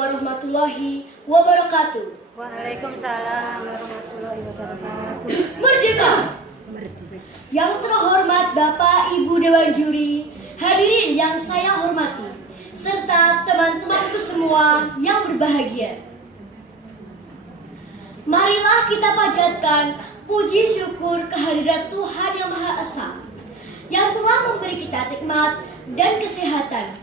warahmatullahi wabarakatuh. Waalaikumsalam warahmatullahi wabarakatuh. Merdeka! Yang terhormat Bapak Ibu Dewan Juri, hadirin yang saya hormati, serta teman-temanku semua yang berbahagia. Marilah kita panjatkan puji syukur kehadirat Tuhan Yang Maha Esa, yang telah memberi kita nikmat dan kesehatan.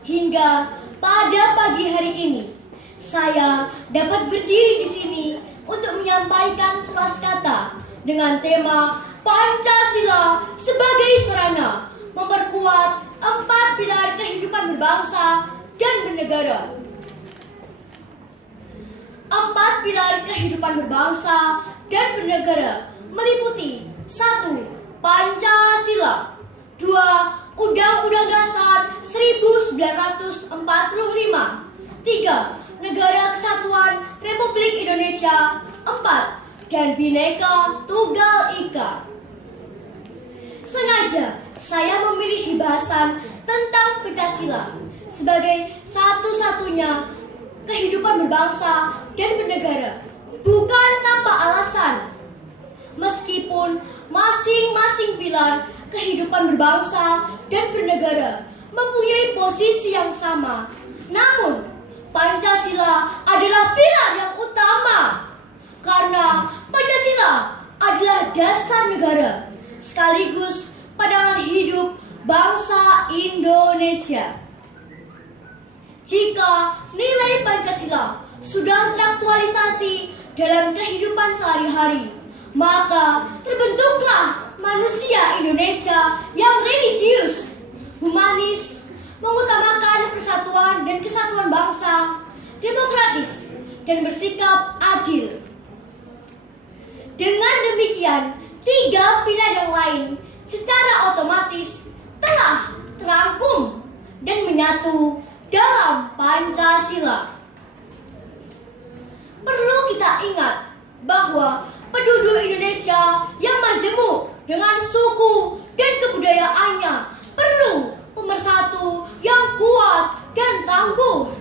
Hingga pada pagi hari ini, saya dapat berdiri di sini untuk menyampaikan swastikata dengan tema Pancasila sebagai sarana memperkuat 4 pilar kehidupan berbangsa dan bernegara. 4 pilar kehidupan berbangsa dan bernegara meliputi 1. Pancasila, 2. Undang-Undang Dasar 1945, 3. Negara Kesatuan Republik Indonesia, 4. Dan Bhinneka Tunggal Ika. Sengaja saya memilih bahasan tentang Pancasila sebagai satu-satunya kehidupan berbangsa dan bernegara, bukan tanpa alasan. Meskipun masing-masing pilar kehidupan berbangsa dan bernegara mempunyai posisi yang sama, namun Pancasila adalah pilar yang utama karena Pancasila adalah dasar negara sekaligus pandangan hidup bangsa Indonesia. Jika nilai Pancasila sudah teraktualisasi dalam kehidupan sehari-hari, maka terbentuklah manusia Indonesia yang religius, humanis, mengutamakan persatuan dan kesatuan bangsa, demokratis, dan bersikap adil. Dengan demikian, 3 pilar yang lain secara otomatis telah terangkum dan menyatu dalam Pancasila. Perlu kita ingat bahwa penduduk Indonesia yang majemuk dengan suku dan kebudayaannya perlu pemersatu yang kuat dan tangguh.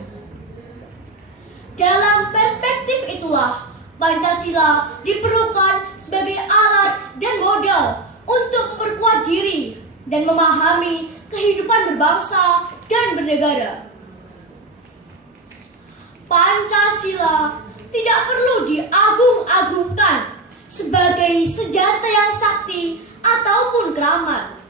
Dalam perspektif itulah Pancasila diperlukan sebagai alat dan modal untuk memperkuat diri dan memahami kehidupan berbangsa dan bernegara. Pancasila tidak perlu diagung-agungkan sebagai senjata yang sakti ataupun keramat.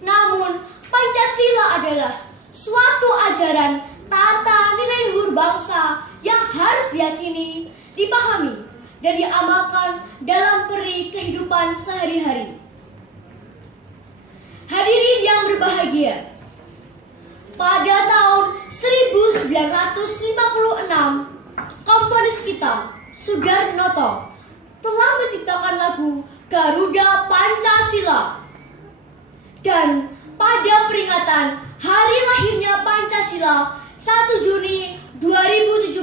Namun, Pancasila adalah suatu ajaran tata nilai luhur bangsa yang harus diyakini, dipahami, dan diamalkan dalam peri kehidupan sehari-hari. Hadirin yang berbahagia, pada tahun 1956, komponis kita, Soegarnoto, telah menciptakan lagu Garuda Pancasila. Dan pada peringatan hari lahirnya Pancasila 1 Juni 2017,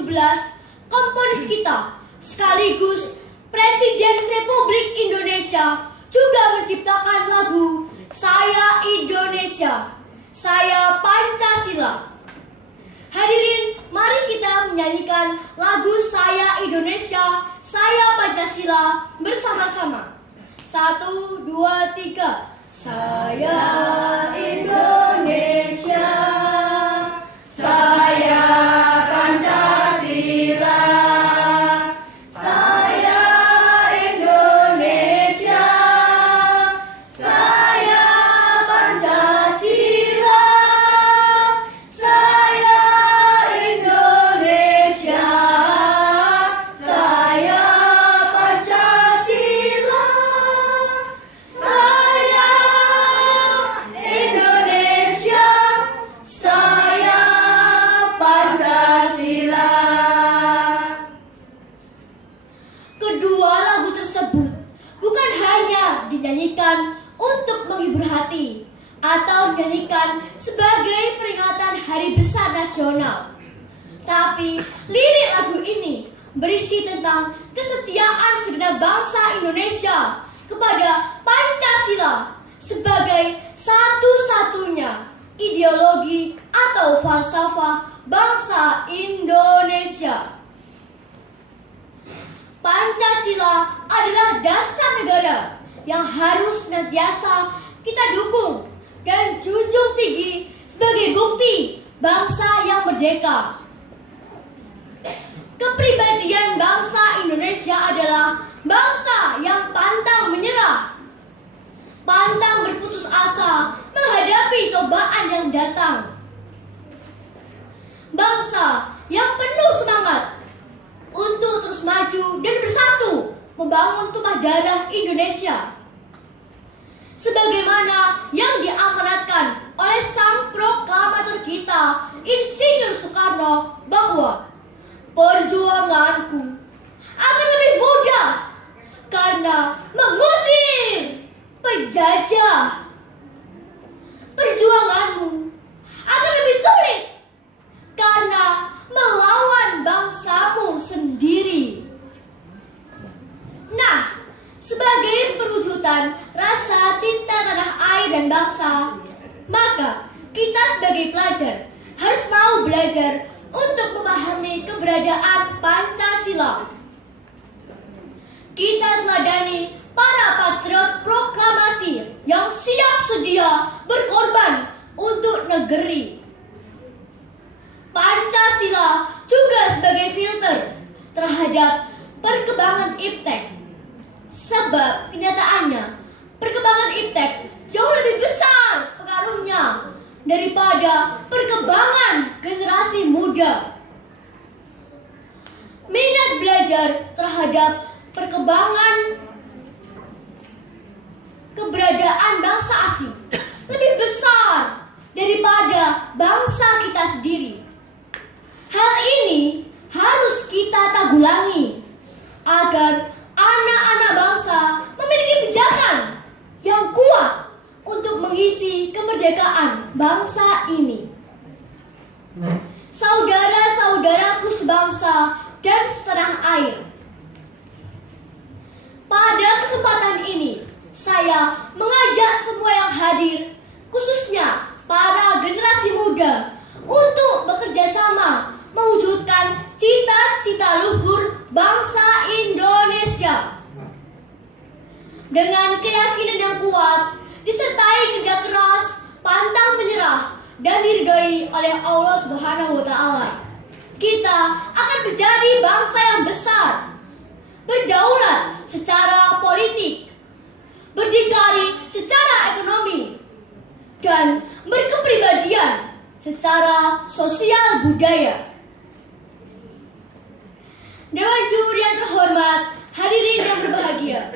komponis kita sekaligus Presiden Republik Indonesia juga menciptakan lagu Saya Indonesia, Saya Pancasila. Hadirin, mari kita menyanyikan lagu Saya Indonesia, Saya Pancasila bersama-sama. 1, 2, 3. Saya Indonesia, saya Pancasila. Saya Indonesia, saya Pancasila. Saya Indonesia, saya Pancasila. Saya Indonesia, saya Pancasila. Kedua lagu tersebut bukan hanya dinyanyikan untuk menghibur hati atau dinyanyikan sebagai peringatan Hari Besar Nasional, tapi lirik lagu ini berisi tentang kesetiaan segenap bangsa Indonesia kepada Pancasila sebagai satu-satunya ideologi atau falsafah bangsa Indonesia. Pancasila adalah dasar negara yang harus senantiasa kita dukung dan junjung tinggi sebagai bukti bangsa yang merdeka. Kepribadian bangsa Indonesia adalah bangsa yang pantang menyerah, pantang berputus asa menghadapi cobaan yang datang. Bangsa yang penuh semangat untuk terus maju dan bersatu membangun tumpah darah Indonesia. Sebagaimana yang diamanatkan oleh sang proklamator kita, Insinyur Soekarno, bahwa perjuanganku akan lebih mudah karena mengusir penjajah. Perjuanganmu akan lebih sulit karena melawan bangsamu sendiri. Nah, sebagai perwujudan rasa cinta tanah air dan bangsa, maka kita sebagai pelajar harus mau belajar untuk memahami keberadaan Pancasila. Kita teladani para patriot proklamasi yang siap sedia berkorban untuk negeri. Pancasila juga sebagai filter terhadap perkembangan iptek. Sebab kenyataannya, perkembangan iptek jauh lebih besar pengaruhnya daripada perkembangan generasi muda. Minat belajar terhadap perkembangan keberadaan bangsa asing lebih besar daripada bangsa kita sendiri. Hal ini harus kita tanggulangi agar anak-anak bangsa memiliki pijakan yang kuat untuk mengisi kemerdekaan bangsa ini. Saudara-saudaraku sebangsa dan setanah air, pada kesempatan ini saya mengajak semua yang hadir, khususnya para generasi muda, untuk bekerja sama mewujudkan cita-cita luhur bangsa Indonesia. Dengan keyakinan yang kuat, disertai kerja keras, pantang menyerah, dan diridhoi oleh Allah Subhanahu wa Ta'ala, kita akan menjadi bangsa yang besar, berdaulat secara politik, berdikari secara ekonomi, dan berkepribadian secara sosial budaya. Dewan juri yang terhormat, hadirin yang berbahagia,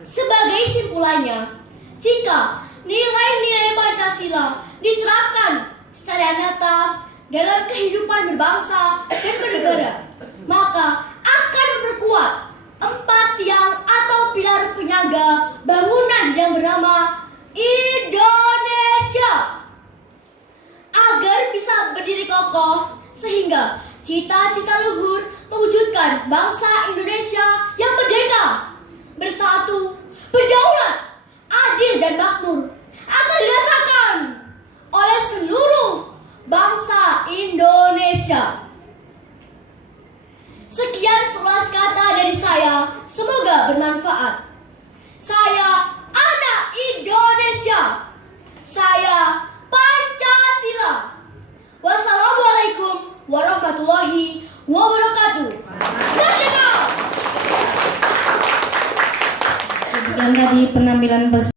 sebagai simpulannya, jika nilai-nilai Pancasila diterapkan secara nyata dalam kehidupan berbangsa dan bernegara, maka akan memperkuat 4 tiang atau pilar penyangga bangunan yang bernama Indonesia, agar bisa berdiri kokoh sehingga cita-cita luhur mewujudkan bangsa Indonesia yang merdeka, bersatu, berdaulat, adil dan makmur akan dirasakan oleh seluruh bangsa Indonesia. Sekian sekelas kata dari saya, semoga bermanfaat. Saya anak Indonesia. Saya Pancasila. Wassalamualaikum warahmatullahi wabarakatuh. Merdeka! Dan tadi penampilan